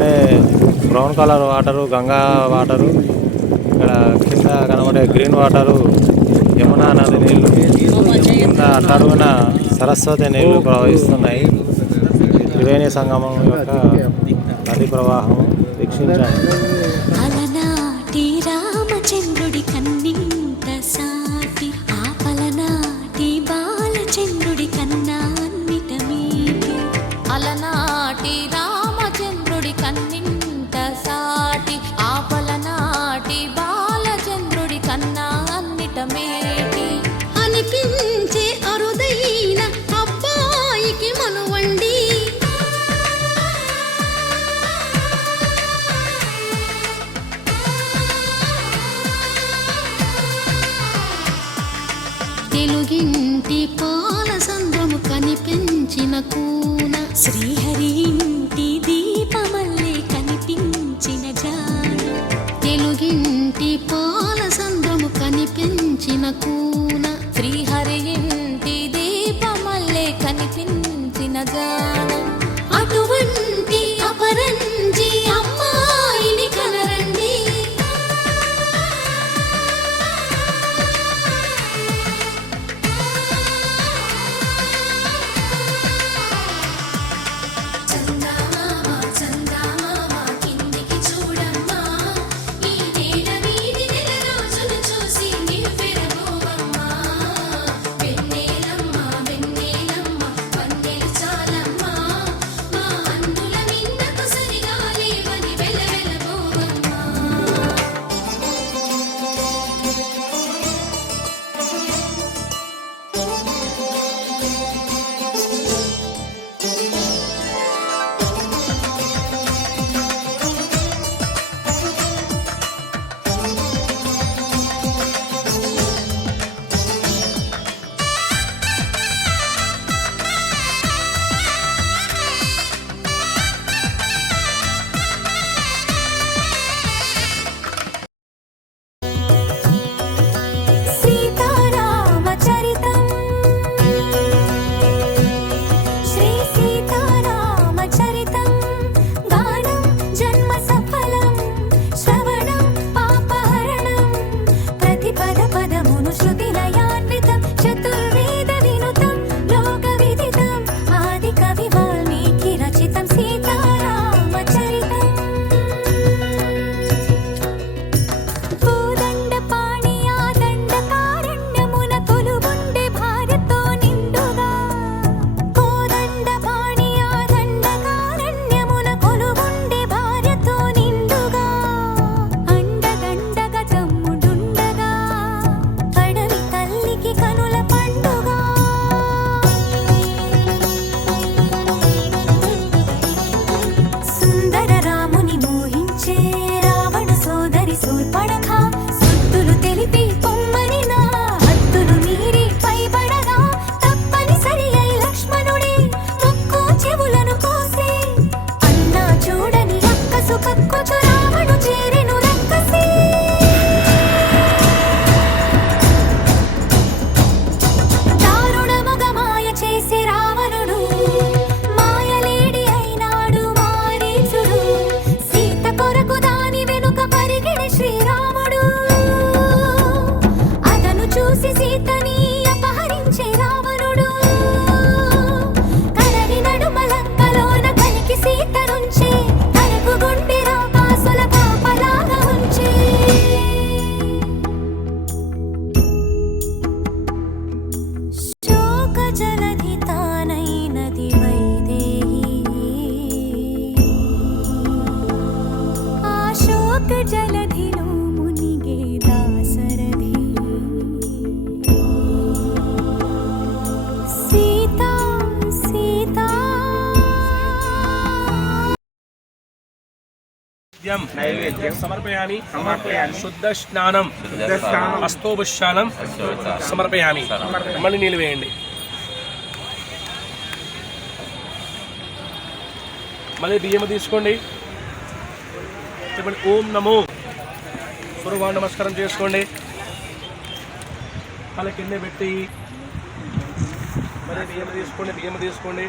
కనబడే brown colour water Ganga water, ఇక్కడ కింద కనబడే గ్రీన్ వాటరు యమునా నది నీళ్లు, కింద అట్టడుగున సరస్వతి నీళ్లు ప్రవహిస్తున్నాయి. త్రివేణి సంగమం యొక్క నది ప్రవాహం వీక్షించాలి. అలనాటి రామచంద్రుడి కన్నింత సాటి, ఆపలనాటి బాలచంద్రుడి కన్నా అన్నిట మీటి. అలనాటి రామచంద్రుడి కన్నింత సాటి, ఆపలనాటి బాలచంద్రుడి కన్నా అన్నిట మేటి. అనిపించే అరుదైన అబ్బాయికి మనువండి, తెలుగింటి పాల సంద్రము కనిపించిన కూన, శ్రీహరి ఇంటి దీపమల్లే కనిపించిన జాన. తెలుగింటి పాల సంద్రము కనిపించిన కూన, శ్రీహరి ఇంటి దీపమల్లే కనిపించిన జాన. అటువంటి అపరంజి అమ్మాయిని కనరండి. చందమామ చందమామ కిందికి చూడమ్మా, ఈ నేల మీది నెల రోజులు చూసి నివ్వెరబోవమ్మా. వెన్నెలమ్మ వెన్నెలమ్మ వన్నెలు చాలమ్మా, మా అందుల మిన్నకు సరిగా లేవని వెలవెలబోవమ్మా. సీతారామచరితం శ్రీ సీతారామచరితం గానం జన్మ సఫలం శ్రవణం పాపహరణం ప్రతి పద పదమును శృతి లయాన్వితం చతుర్వేద వినుతం లోక విదితం ఆది కవి వాల్మీకి రచితం సీతారామచరితం. కోదండపాణి ఆ దండకారణ్యమున కొలువుండే భార్యతో నిండుగా, కోదండపాణి ఆ దండకారణ్యమున కొలువుండే భార్యతో నిండుగా, అండదండగ తమ్ముడుండగా అడవి తల్లికి కనుల పండుగ. సుందర రాముని మోహించే రావణ సోదరి శూర్పణఖ, సుత్తులు తెలిపి పొమ్మని నా హద్దులు మీరి పైబడగా, తప్పనిసరి అయి లక్ష్మణుడే ముక్కు చెవులను కోసే, అన్నా చూడని అక్కసు కక్కుచు రావణు చేరెను రక్కసి. దారుణముగ మాయ చేసే రావణుడు, మాయలేడి అయినాడు మారీచుడు, సీత కొరకు దాని వెనుక పరిగెడి శ్రీరాముడు. అతను చూసి సీతని అపహరించే రావణుడు, కలరి నడుమలంకలోన కలికి సీత నుంచే, తనకు గుండె రాకాసుల కాపలాగా ఉంచే. శోక జలధి తానైనది వైదేహి, ఆ శోక జలధిలో మునిగే దాశరథి. సీతా సీతా నైవేద్యం సమర్పయామి శుద్ధ స్నానం హస్తోపశానం సమర్పయామి. మళ్ళీ నీళ్ళు వేయండి. మళ్ళీ బియ్యం తీసుకోండి. చెప్పండి ఓం నమో. సూర్యభగవాన్ నమస్కారం చేసుకోండి. తల కింద పెట్టి మరి బియ్యం తీసుకోండి.